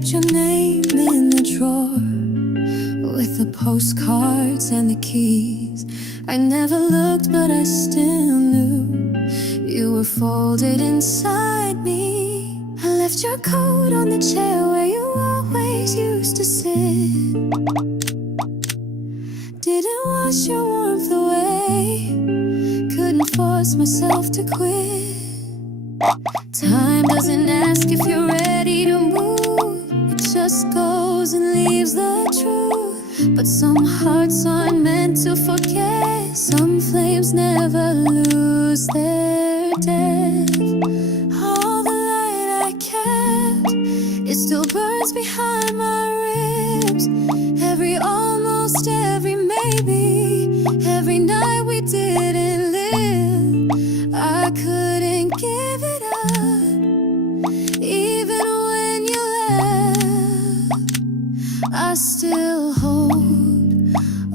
kept your name in the drawer with the postcards and the keys. I never looked, but I still knew you were folded inside me. I left your coat on the chair where you always used to sit. Didn't wash your warmth away, couldn't force myself to quit. Time doesn't ask if you're ready to move, it just goes and leaves the truth. But some hearts aren't meant to forget, some flames never lose their depth. All the light I kept, it still burns behind my ribs. Every almost, every maybe, every night we didn't live, I couldn't give it up. Even when you left, I still hold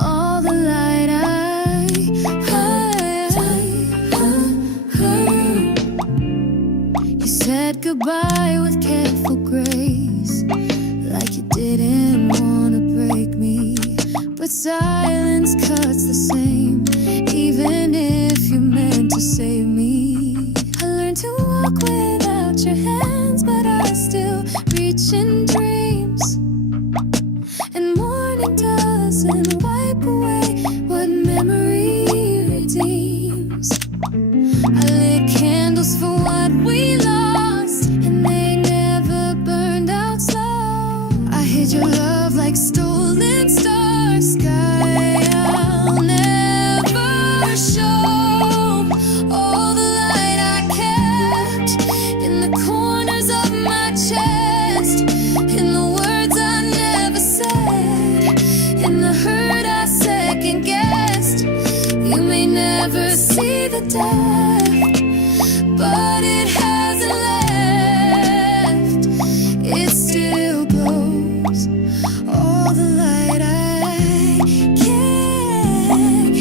all the light I heard. You said goodbye with careful grace, like you didn't want to break me. But silence cuts the same, even if you meant to save me. I learned to walk without your hands, but I still reach in dreams. And morning doesn't wipe away what memory redeems. I lit candles for what we lost, and they never burned out slow. I hid your love like stolen stars, sky I'll never show. All the light I kept in the corners of my chest, in the words I never said, in the hurt I second guessed. You may never see the depth, but it hasn't left. It still glows, all the light I can't.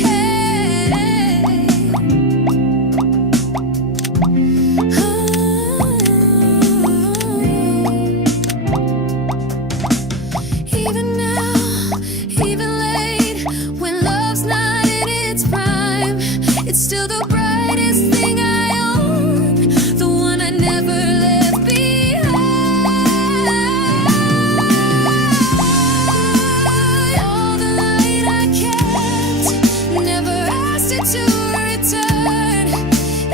Even now, even late, when love's not in its prime, it's still the brightest thing I own, the one I never left behind. All the light I kept, never asked it to return.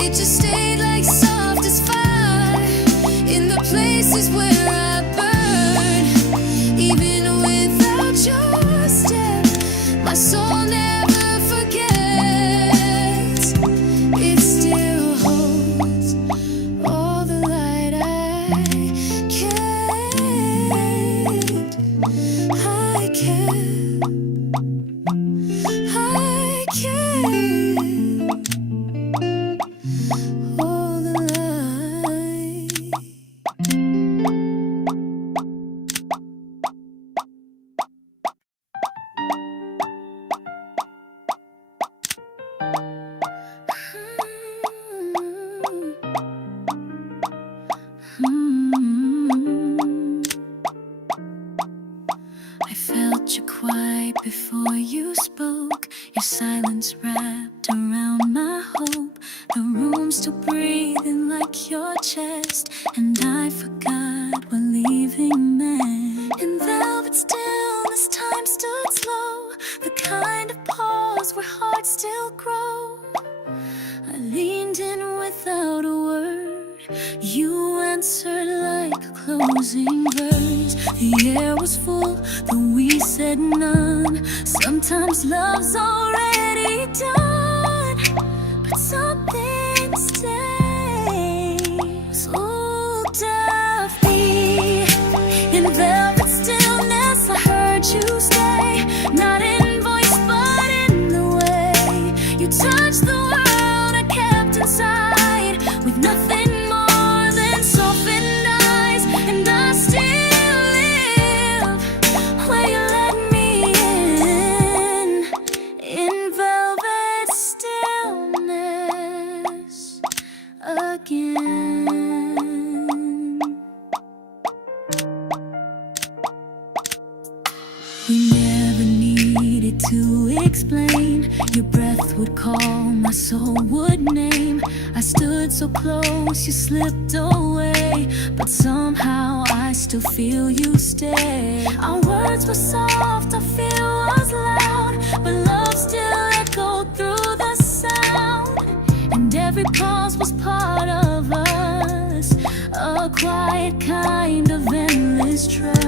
It just stayed like soft as fire in the places where I burn. Even without your step, my soul never forgets. It still holds all the light I kept. I kept. I kept all the light. I felt you quiet before you spoke, your silence wrapped around my hope. The room still breathing like your chest, and I forgot what leaving meant. In velvet stillness, time stood slow, the kind of pause where hearts still grow. I leaned in without a word, you answered like a closing verse. The air was full, though we said none. Sometimes love's already done, but something stays. Looked at me in velvet stillness, I heard you say, not in voice but in the way you touched the world I kept inside, with nothing more than softened eyes. And I still live where you let me in velvet. explain. Your breath would call, my soul would name. I stood so close, you slipped away, but somehow I still feel you stay. Our words were soft, our fear was loud, but love still echoed through the sound. And every pause was part of us, a quiet kind of endless trust.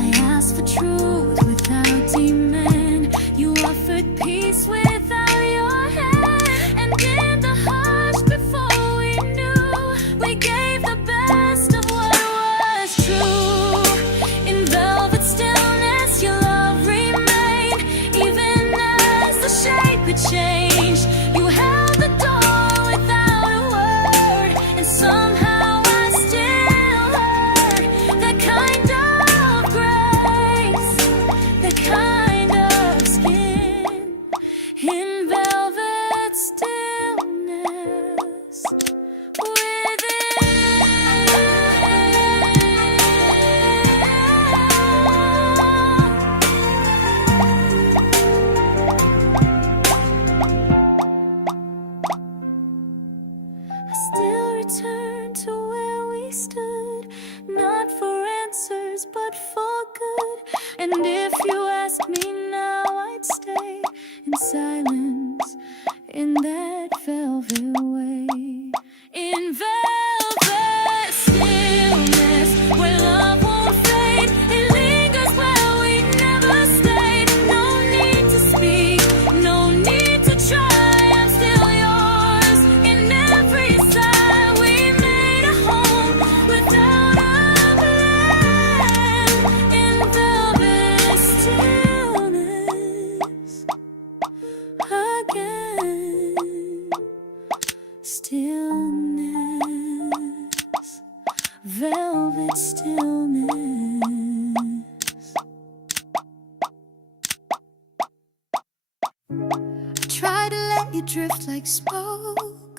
I asked for truth without demand. You offered peace without your hand. And in the hush before we knew, we gave the best of what was true. In velvet stillness, your love remained. Even as the shape had changed, you held the door without a word. And somehow I still heard that kind of grace, that kind of skin. In velvet stillness I still return to where we stood, not for answers, but for good. And if you asked me now, I'd stay in silence, in that velvet way. In velvet stillness, where love won't fade, it lingers where we never stayed. No need to speak, no need to try, I'm still yours. In every sigh, we made a home without a plan. In velvet stillness, again, stillness, velvet stillness. I try to let you drift like smoke,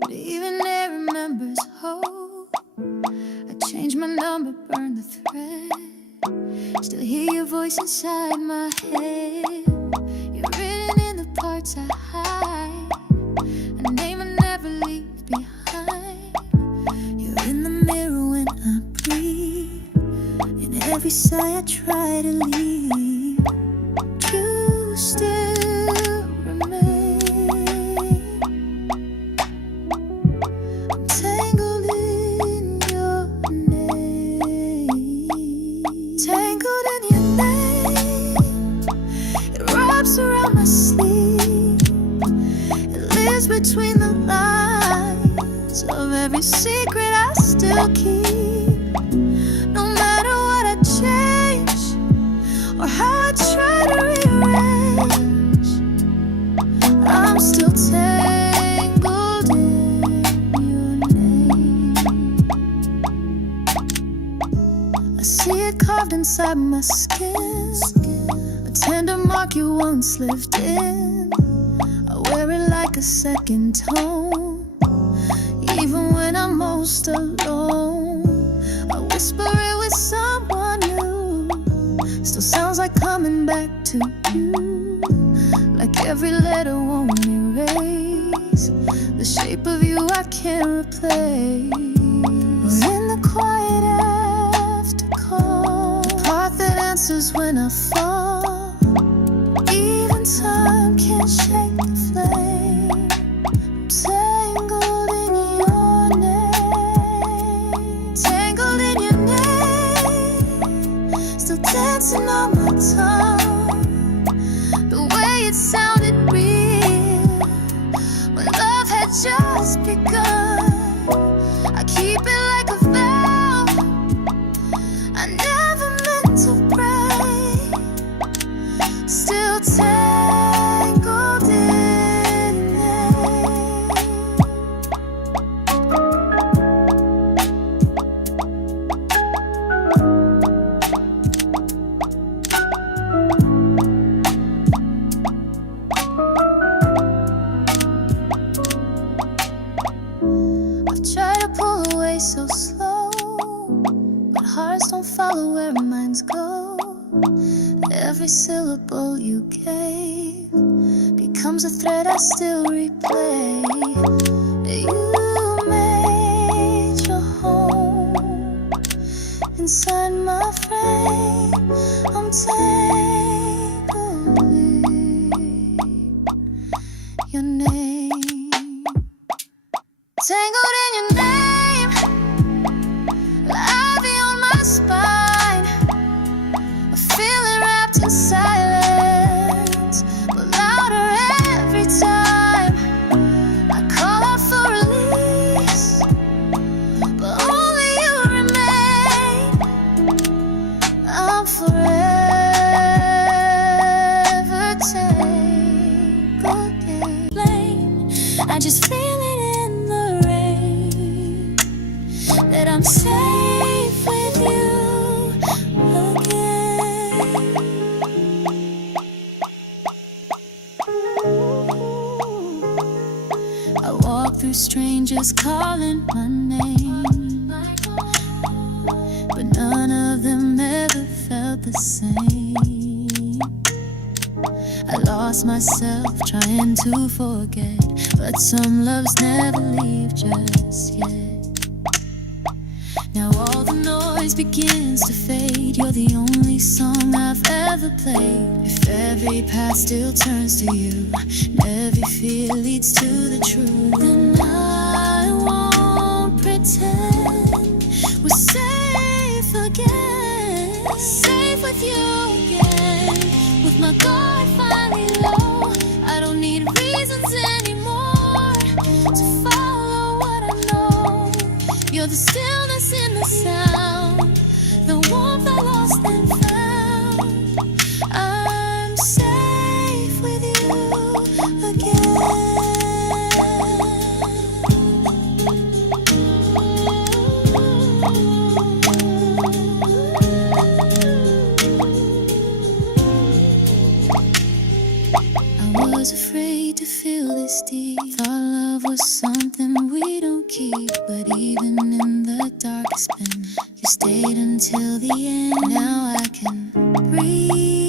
but even air remembers hope. I changed my number, burned the thread, still hear your voice inside my head. You're written in the parts I hide, a name I never leave behind. You're in the mirror when I breathe, in every sigh I try to leave. You still remain. I'm tangled in your name, tangled in your name. It wraps around my sleep, it lives between the lines of every secret I still keep. No matter what I change or how I try to rearrange, I'm still tangled in your name. I see it carved inside my skin, a tender mark you once lived in. I wear it like a second tone, even when I'm most alone. I whisper it with someone new, still sounds like coming back to you. Like every letter won't erase the shape of you I can't replace. We're in the quiet after call, the part that answers when I fall. Even time can't shake the flame. I'm tangled in your name, tangled in your name. Still dancing on my tongue, the way it sounded real when love had just begun. I keep it like a vow I never meant to break. Still tangled in I've tried to pull away so slow, but hearts don't follow where minds go. Every every syllable you gave becomes a thread I still replay. You made your home inside my frame. I'm tangled in your name, tangled in your name. Lie beyond my spine, a feeling wrapped in silence, but louder every time I call out for release. But only you remain. I'm forever tangled again. I just feel it in the rain that I'm safe with you again. I walk through strangers calling my name, but none of them ever felt the same. I lost myself trying to forget, but some loves never leave just yet. Now all the noise begins to fade. You're the only song I've ever played. If every path still turns to you, and every fear leads to the truth, then I won't pretend we're safe again. Safe with you again, with my guard finally low. I don't need reasons anymore to follow what I know. You're the stillness in the sound, the warmth I lost and found. I'm safe with you again. I was afraid to feel this deep. Thought love was something we don't keep, but even in the darkest spin, you stayed until the end. Now I can breathe.